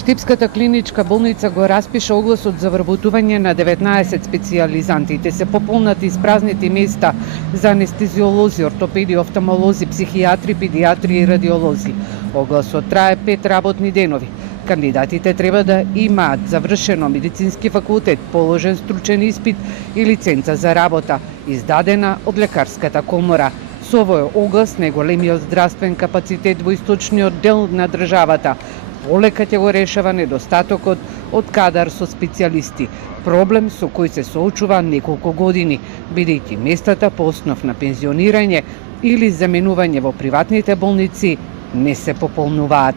Штипската клиничка болница го распиша огласот за вработување на 19 специјализанти. Те се пополнати испразнети места за анестезиолози, ортопеди, офталмолози, психијатри, педијатри и радиолози. Огласот трае 5 работни денови. Кандидатите треба да имаат завршено медицински факултет, положен стручен испит и лиценца за работа, издадена од лекарската комора. Со овој оглас неголемиот здравствен капацитет во источниот дел на државата полека ќе го решава недостатокот од кадар со специјалисти, проблем со кој се соочува неколку години, бидејќи местата по основ на пензионирање или заменување во приватните болници не се пополнуваат.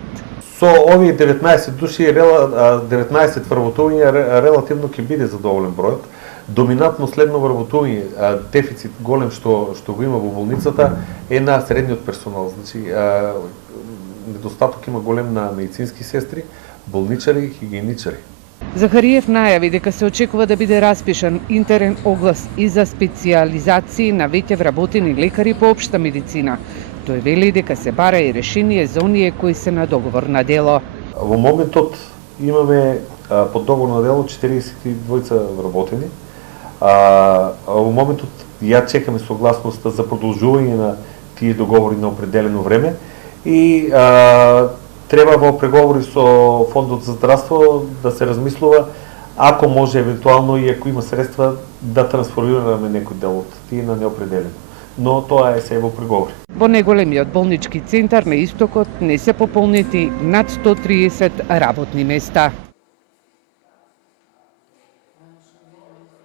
Со овие 19 души, 19 вработувања релативно ќе биде задоволен бројот. Доминантно следно вработување, дефицит голем што го има во болницата е на средниот персонал. Значи, недостаток има голем на медицински сестри, болничари и хигиеничари. Захариев најави дека се очекува да биде распишан интерен оглас и за специјализации на веќе вработени лекари по општа медицина. Тој вели дека се бара и решение за оние кои се на договор на дело. Во моментот имаме под договор на дело 42 вработени. Во моментот ја чекаме согласноста за продолжување на тие договори на определено време и треба во преговори со Фондот за здравство да се размислува ако може евентуално и ако има средства да трансформираме некој дел од тие на неопределено. Но тоа е се во преговори. Во неголемиот болнички центар на истокот не се пополнети над 130 работни места.